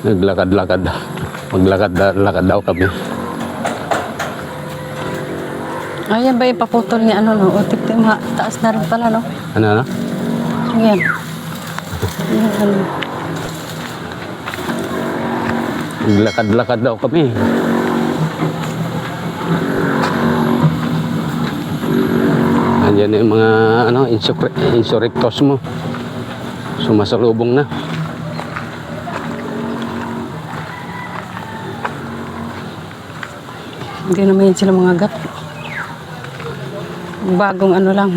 Naglakad-lakad. Maglakad-lakad daw kami. Ayan ba yung paputol ni ano no? O tiktik ma, taas na rin pala no? Ano na? Ayan. Ayan, ano. Maglakad-lakad daw kami. Andiyan yung mga ano, insur- insurrectos mo. Sumasalubong na. Hindi naman yan sila mga gat. Bagong ano lang.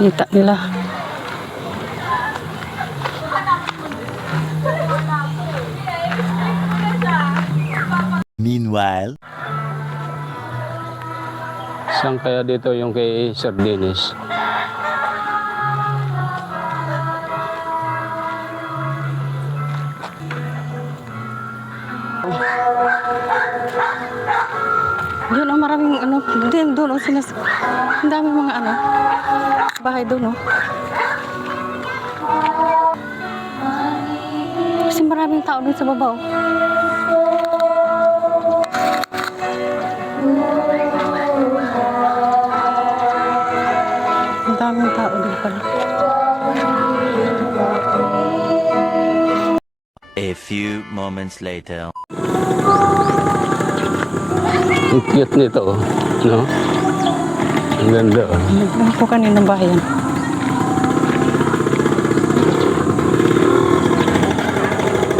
Kita nila. Meanwhile, Saan kaya dito yung kay Sir Dennis? Maraming ano, din doon oh, sinas... Ang dami mga ano, bahay doon oh. Kasi maraming tao doon sa baba oh. Ang daming tao doon pala. a few moments later. Ang cute nito, oh. no? Ang ganda, oh. Ano po kaninang bahay yan?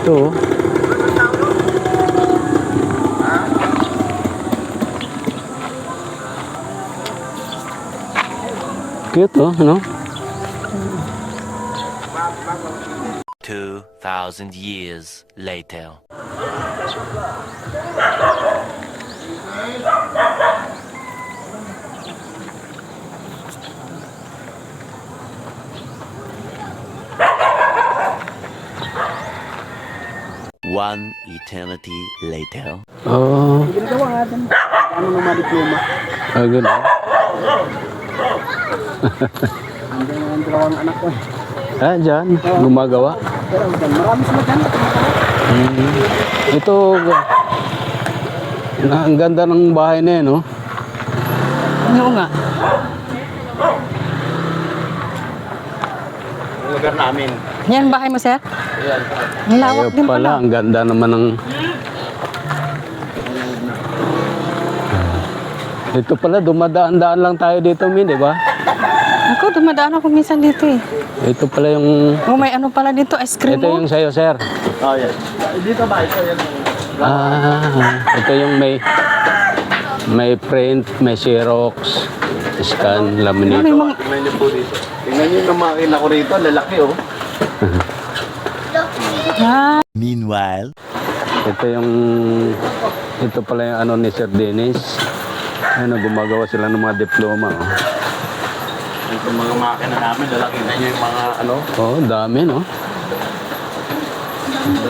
Ito, oh. Cute, oh, no? 2,000 years later. One eternity later. Oh, Ginagawa nga din. Ano na mga diploma. ah, gano'n. Andiyan ang dalawang anak ko. Ah, dyan, gumagawa. Pero marami sila dyan. Mm. Ito, na, ang ganda ng bahay na yan, no? Oo nga. Ang lugar namin. Yan bahay mo, sir? Ayan. Ang lawak Ayaw din pala, pala. ang ganda naman ng... Ito pala, dumadaan-daan lang tayo dito, Min, di ba? Ako, dumadaan ako minsan dito eh. Ito pala yung... Oh, may ano pala dito, ice cream Ito mo. yung sa'yo, sir. Oh, yan. Dito ba? Ito yan. Ah, ito yung may... May print, may Xerox, scan, Ano, may laminate. mga... Tingnan niyo po dito. Tingnan niyo yung makina ko rito. Lalaki oh. Ah, Meanwhile, Ito yung... Ito pala yung ano ni Sir Dennis. Ano, gumagawa sila ng mga diploma. Oh. Ito mga makina namin. Lalaki na yung mga ano. Oh, dami, no?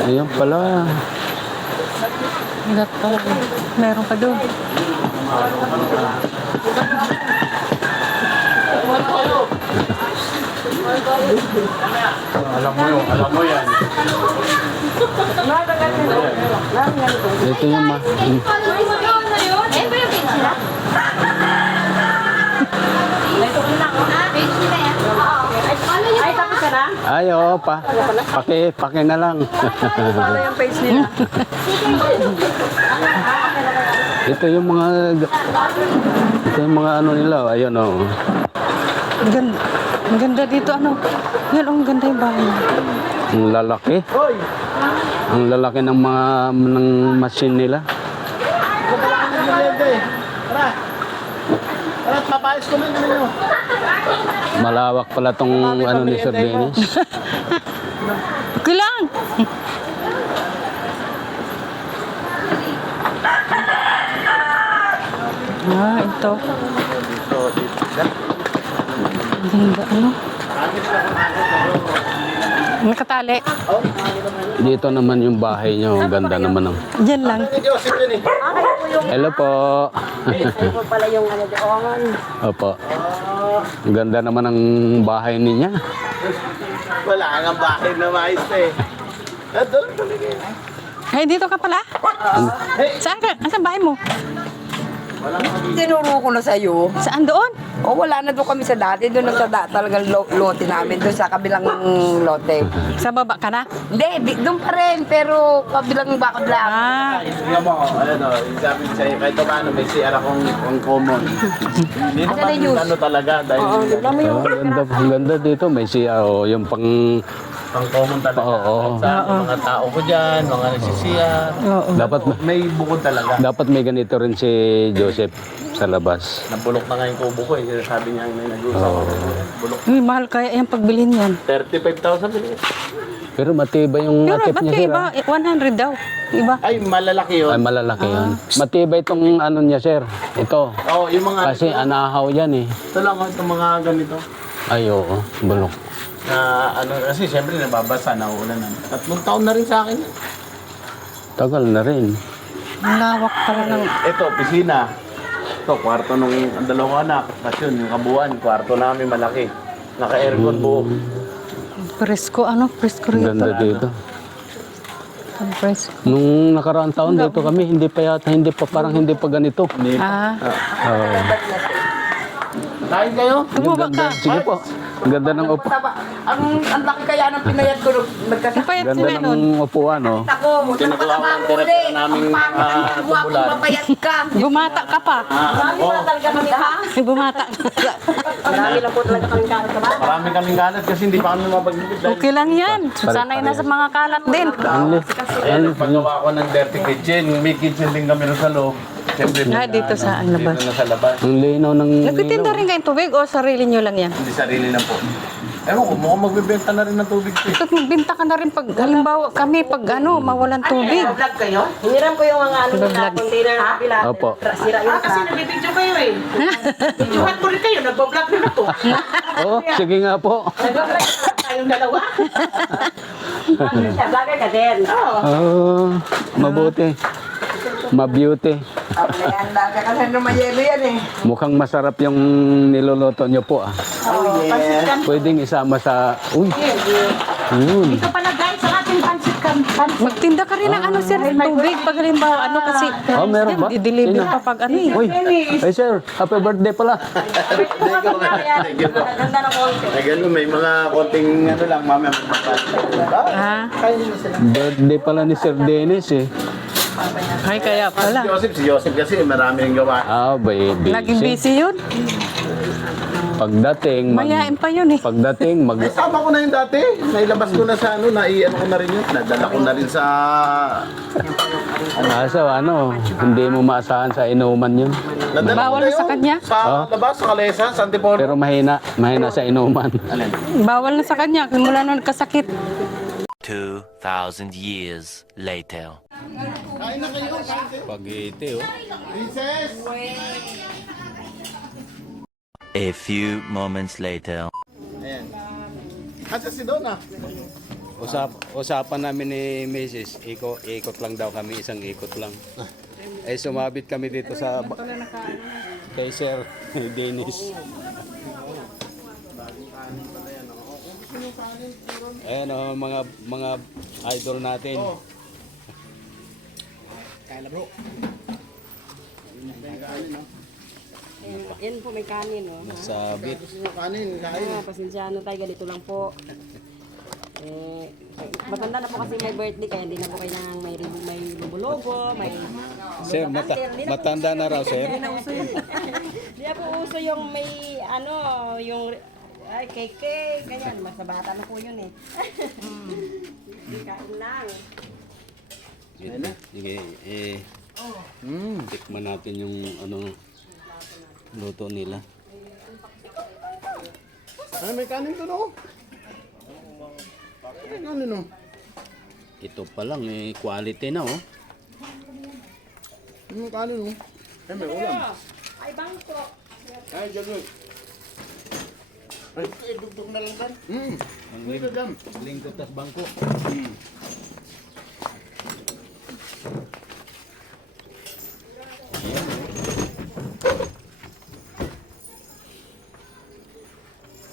Ayan pala. Ingat pala. Meron pa doon. Alam mo yun. Alam mo yan. Ito yung ma... na? Ay, oo, pa. Paki, paki na lang. Follow yung page nila. ito yung mga... Ito yung mga ano nila. oh. Ayun, oh. Ang ganda. Ang ganda dito, ano. Yan, oh, ang ganda yung bahay. Ang lalaki. Ang lalaki ng mga ng machine nila. Bebe. Tara. Tara, papayos ko na ninyo. Malawak pala tong ano ni Sir Dennis. Okay lang. ah, ito. Ang ganda, ano. Nakatali. Dito naman yung bahay niyo. Ang ganda naman ng... Diyan lang. Ni Joseph eh. Hello po. Ito pala yung ano doon. Opo. Ang ganda naman ng bahay niya. Wala nga bakit na mais eh. Eh, doon talaga. Ay, dito ka pala? Saan ka? Saan bahay mo? Tinuro ko na sa'yo. Saan doon? O wala na doon kami sa dati. Doon na sa da, talagang lo- lote namin. Doon sa kabilang lote. Sa baba ka na? Hindi, di- doon pa rin. Pero kabilang bakod lang. Ah, Tingnan mo, ano no, sabi ko sa'yo, kahit paano may CR akong akong common. Hindi Asa na naman yung- ano talaga, dahil Oo, tignan mo yung Oh, ganda, ang ganda dito. May siya, oh, yung pang... pang common talaga. Oo. Saan, yung mga tao ko dyan, mga nagsisiyar. oo. Dapat, May bukod talaga. dapat may ganito rin si Joseph sa labas. Nabulok na nga yung kubo ko eh. Sabi niya may nag-usap. Bulok. Uy, mahal kaya yung pagbilhin yan. 35,000 bilhin. Pero matibay yung Pero ba't niya, kaya sir. iba? ah. Eh, 100 daw. Iba. Ay, malalaki yun. Ay, malalaki yun. Matibay itong ano niya, sir. Ito. Oo, yung mga... Kasi anahaw yan eh. Ito lang, oh, itong mga ganito. Ay, oo. Bulok. Na ano, kasi syempre nababasa, nauulan na. Tatlong taon na rin sa akin. Tagal na rin. Ang lawak pala ng... Ito, pisina. Ito, kwarto nung ang dalawang anak. Tapos yun, yung kabuuan, kwarto namin malaki. Naka-aircon buo. Presko, ano? Presko Ang rin. ganda dito. Ang presko. Nung nakaraang taon dito kami, hindi pa yata, hindi pa, parang hindi pa ganito. Ah, Oo. Kain kayo? tumubak ka. Sige po. Ang ganda ng upo. Ang, ang laki kaya ng pinayat ko nung Ang nagkasakit payat Ganda ng upuan, oh. ako. Ko ang naming, Ang pangit ah, ng buwa ko, mapayat ka. Bumata ka pa. Marami oh. pa talaga kami ha? Bumata ka. Marami lang po talaga kami kalat sa bahay. Marami kaming galat kasi hindi pa kami dahil Okay lang yan. Sanay na sa mga kalat din. Ang Ayan, paggawa ko ng dirty kitchen. May kitchen din kami sa loob. Siyempre, Ah, dito sa ang labas. Dito na sa labas. Ang linaw ng Nagtitinda rin kayong tubig o sarili nyo lang yan? Hindi sarili na po. Ewan ko, mukhang magbibenta na rin ng tubig ko. eh. Bakit magbinta ka na rin pag, halimbawa kami, pag ano, mawalan tubig. Vlog kayo? Hiniram ko yung mga ano Vlog. na container na bila. Opo. Sira yung Kasi nagbibidyo kayo eh. Videohan ko rin kayo, nagbablog din ako. Oh, sige nga po. Nagbablog tayong dalawa. Vlogger ka din. Oh, mabuti. Mabeauty. Handa ka kasi nung mayelo yan eh. Mukhang masarap yung niluluto nyo po ah. Oh, yes. Pwedeng isama sa... Uy! Yun. Ito pala guys, ang ating pancit kan pancit. Magtinda ka rin ng ano, sir, tubig. Pag halimbawa, ano kasi, Oh, meron ba? i-deliver Sino? pa pag ano eh. Uy! Ay sir, happy birthday pala. Thank you po. Ganda ng konti. Ay, ganun, may mga konting ano lang, mamaya magpapasok. Ah, Birthday pala ni Sir Dennis eh. Ay kaya Si pala. Joseph, si Joseph kasi marami rin gawa. Ah, baby. Naging busy yun. Pagdating, mag, Mayain pa yun eh. pagdating, mag, Ay, sama ko na yun dati. Nailabas ko na sa ano, nai-ano ko na rin yun. Nadala ko na rin sa... Kaso ano, hindi mo maasahan sa inuman yun. Nadala ko Bawal na sa yun. kanya? Sa labas, sa Kalesa, sa Antipolo. Pero mahina, mahina sa inuman. Bawal na sa kanya mula nung nagkasakit. 2,000 years later. Kain na kayo, kain kayo. Pagiti oh. Princess! A few moments later. Ayan. Asa si Donna? Usap, usapan namin ni Mrs. Iko, ikot lang daw kami, isang ikot lang. Eh sumabit kami dito sa kay Sir Dennis. Oh, mga mga idol natin. Yan po may kanin, oh. Sabit. Sino kanin? Kain. Ah, pasensya na tayo, ganito lang po. Eh, matanda na po kasi may birthday kaya hindi na po kailangan may may lubo-lobo, may Sir, mata, matanda na raw, sir. Hindi na po uso yung may ano, yung ay keke, ganyan, mas bata na po yun eh. Hmm. Kain lang. Sige, eh, mm, tikman natin yung ano, luto nila. Ay, may kanin doon oh. May kanin oh. Ito pa lang, eh, quality na, oh. May kanin oh. Ay, may ulam. Ay, bangko. Ay, dyan Ay, ay, dugtog na lang kan. Hmm. Ang ito dyan. Lingkot tas bangko.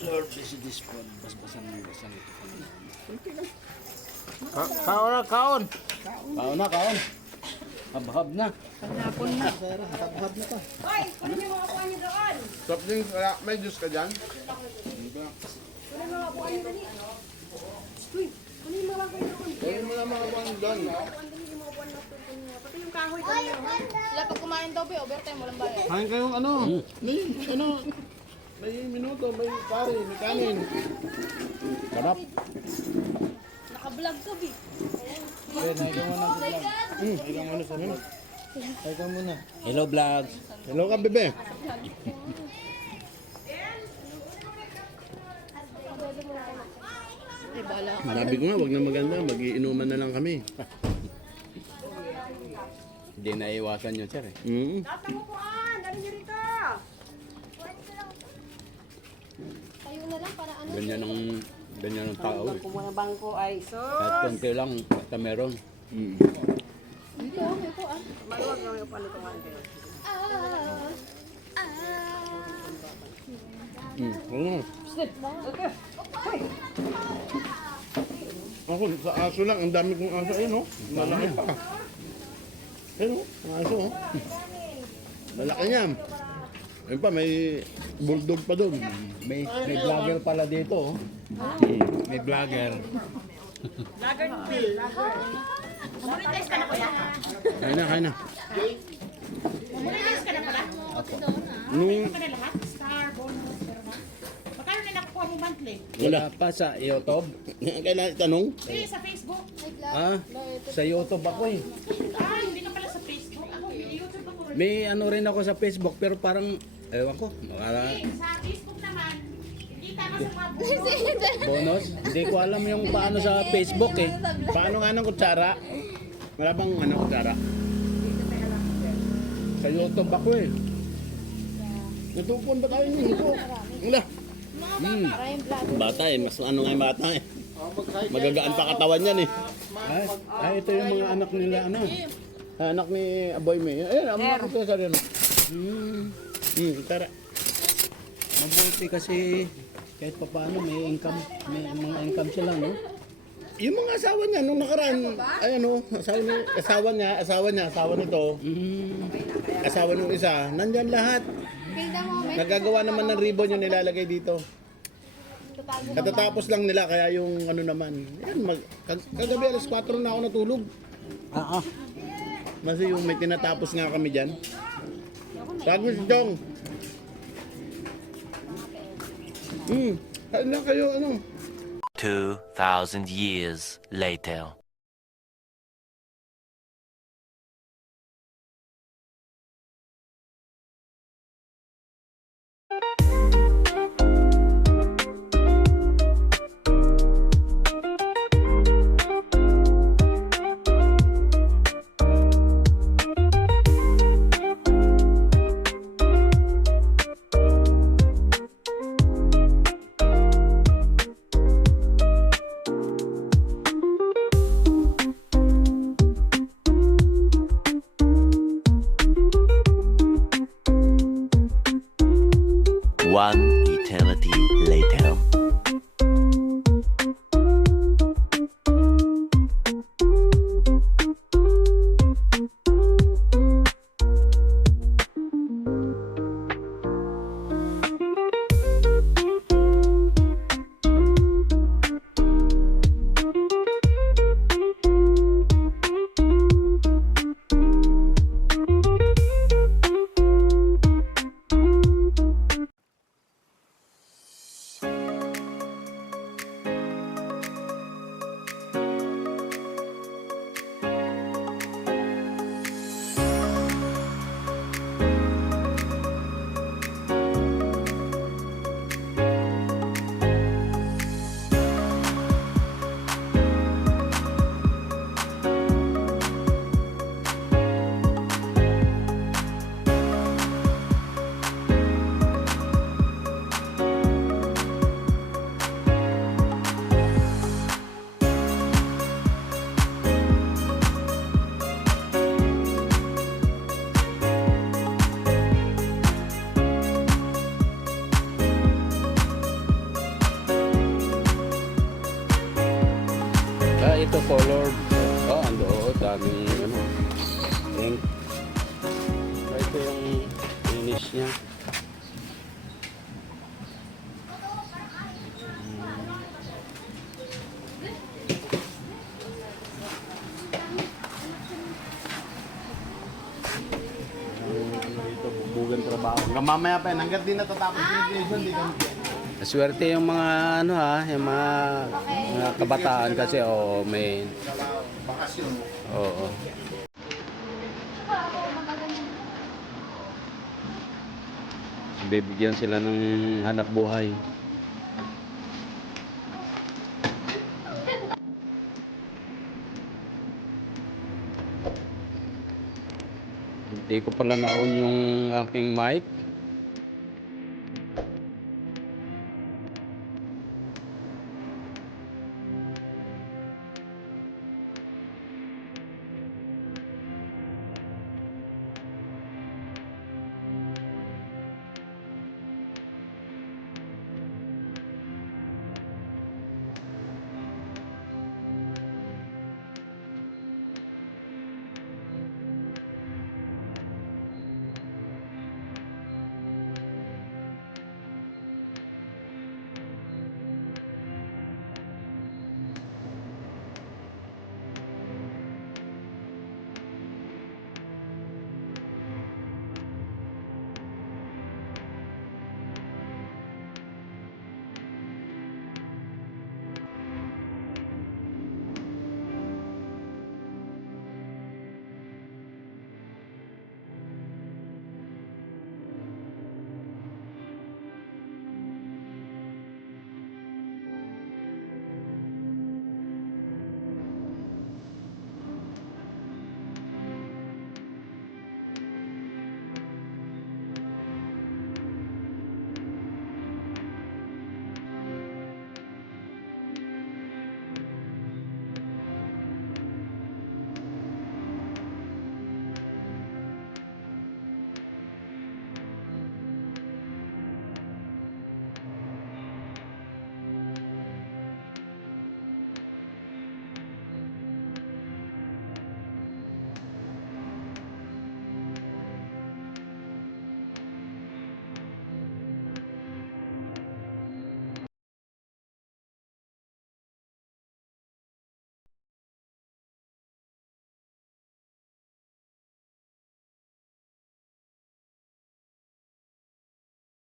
Lord, bless this food. Basbasan ng basan ito. Kaon na, kaon. Kaon na, kaon. Habhab na. Hoy, kunin yung mga kuha niyo doon. Soft drinks, wala. May juice ka dyan? Kunin yung mga kuha niyo dali. Uy, kunin mga kuha niyo doon. Kaya mo na mga kuhan dyan. Pati yung kahoy kunin niyo. Sila pag kumain daw, be, overtime, walang bayad. Kain kayong ano? May, ano? May minuto, may kari, may kanin. Sarap. Naka-vlog ka, be. Ilang ano sa minuto. Hello, vlogs. Hello ka, bebe. Sabi ko nga, wag na maganda. Magiinuman na lang kami. Hindi na iwasan yun, sir. Eh. Mm. Tapos mo kuhaan, dali niyo rito. Tayo na lang para ano. Ganyan ang, ganyan ang tao. Eh. Kung mga bangko ay so. Kahit konti lang, basta meron. Mm. Ito, ito, ah. Maluwag na yung palutungan kayo. Ah. Ah. Mm. Oo. Ako, sa aso lang, ang dami kong aso. Ayun, oh. Malaki pa. Ayun, oh. Ang aso, oh. Malaki niya. Ayun pa, may bulldog pa doon. May, may vlogger pala dito. Oh. May vlogger. Monetize ka na kuya? Kaya na, kaya na. Monetize ka na pala? Nung, Ito na lahat? Star, bonus, pero na. Magkano na nakukuha mo monthly? Wala pa sa YouTube. kailan itanong? Eh, sa Facebook. Ah, sa YouTube ako eh. Ah, hindi ka pala sa Facebook. Ako, YouTube ako. May ano rin ako sa Facebook pero parang, ewan ko, makala, Eh, Sa Facebook naman, hindi tama sa mga bonus. bonus. Hindi ko alam yung paano sa Facebook eh. Paano nga ng kutsara? Wala bang ano kutsara? Sa YouTube ako eh. Natupon ba tayo niyo? Wala. Hmm. Bata eh, mas ano nga yung bata eh. Magagaan pa katawan yan eh. Ay, ay, ito yung mga anak nila ano. Anak ni Aboy May. Ayun, ang mga kutsara sa rin. Hmm. Hmm, kutsara. Mabuti kasi kahit pa paano may income, may mga income sila no. Yung mga asawa niya nung nakaraan, ay ano, asawa niya, asawa niya, asawa niya, asawa nito, Hmm. asawa nung isa, nandyan lahat. Nagagawa naman ng ribbon yung nilalagay dito. Katatapos lang nila, kaya yung ano naman. Yan, mag, kag- kagabi alas 4 na ako natulog. Ah, ah. Kasi yung may tinatapos nga kami dyan. Sabi si Jong. Hmm, saan lang kayo ano? 2,000 years later. One niya. Trabaho. Hanggang mamaya pa yan. Hanggat di natatapos yung graduation, di kami. Swerte yung mga ano ha, yung mga, mga kabataan kasi oh, may Bakasyon. Oo. Bibigyan sila ng hanap buhay. Hindi ko pala naon yung aking mic.